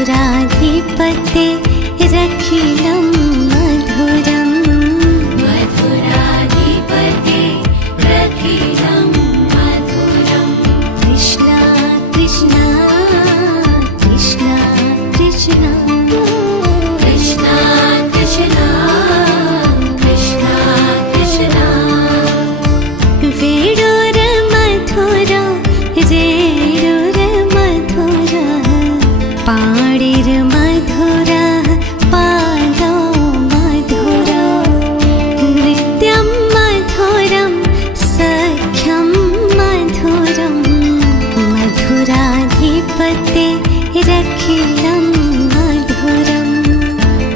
मधुराधिपते रखिलं मधुरम् मधुराधिपते रखिलं मधुरम् कृष्णा कृष्णा कृष्णा कृष्णा कृष्णा कृष्णा कृष्णा कृष्णा वेणोर मधुर रेणुर मधुर पाणिर मधुर पादौ मधुर नृत्यं मधुरं सख्यं मधुरं मधुराधिपते रखिलं मधुरम्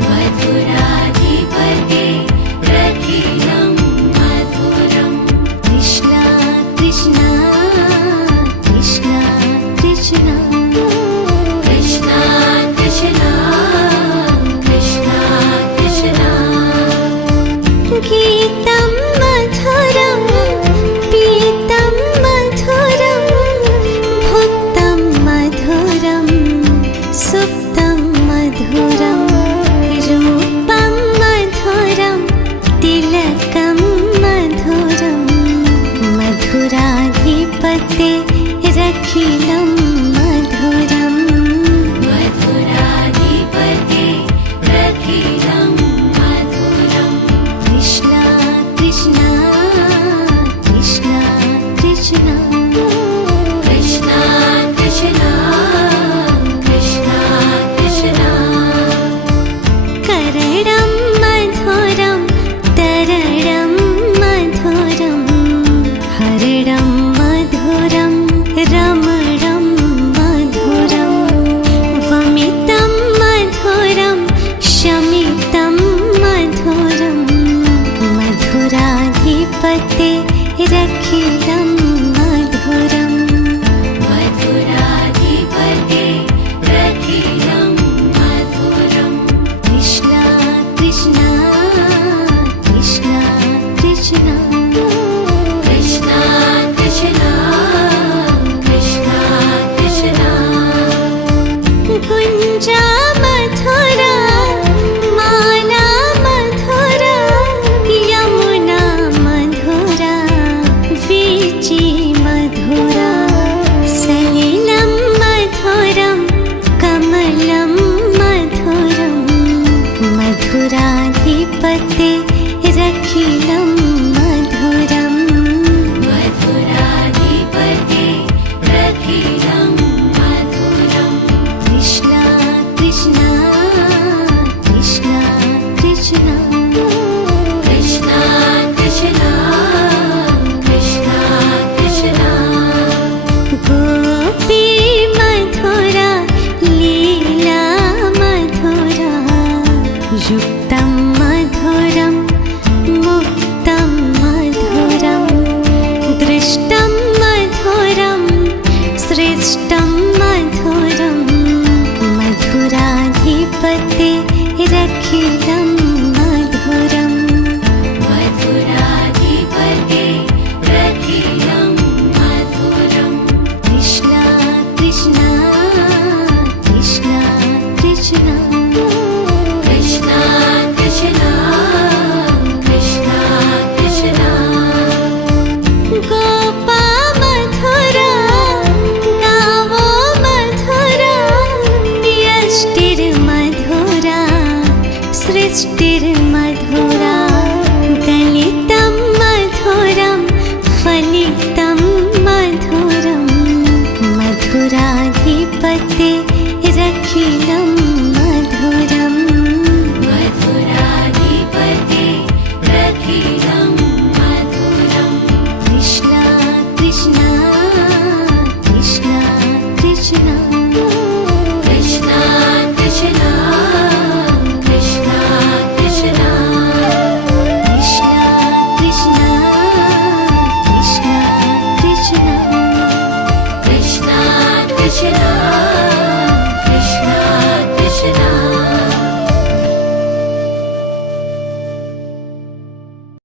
मधुराधिपते रखिलं मधुरम् कृष्णा कृष्णा कृष्णा कृष्णा कृष्णा कृष्णा कृष्णा कृष्णा गीतं मधुरं पीतं मधुरं भुक्तं मधुरं सुप्तं मधुरं रूपं मधुरं तिलकं मधुरं मधुराधिपते रखिलं मधुरम् मधुराधिपते रखिलं मधुरम् कृष्णा कृष्णा कृष्णा कृष्णा कृष्णा कृष्णा कृष्णा कृष्णा करणं मधुरं तरणं मधुरं हरणं मधुरं रमणं मधुरं वमितं मधुरं शमितं मधुरं मधुराधिपते रखिलं मधुरम् मधुराधिपते रखिलं मधुरम् कृष्णा कृष्णा कृष्णा कृष्णा कृष्णा कृष्णा कृष्णा कृष्णा गुञ्जा मधुरा माला मधुरा यमुना मधुरा वीची मधुरा सलिलं मधुरं कमलं मधुरं मधुराधिपते रखिलं मधुरम् मधुराधिपते रखिलं मधुरम् कृष्णा कृष्णा कृष्णा कृष्णा कृष्णा कृष्णा कृष्णा कृष्णा गोपी मधुरा लीला मधुरा युक्तं मधुरं मुक्तं मधुरं दृष्टं मधुरं सृष्टं मधुरं मधुराधिपते रखिलं मधुरम् मधुराधिपते रखिलं मधुरम् कृष्णा कृष्णा कृष्णा कृष्णा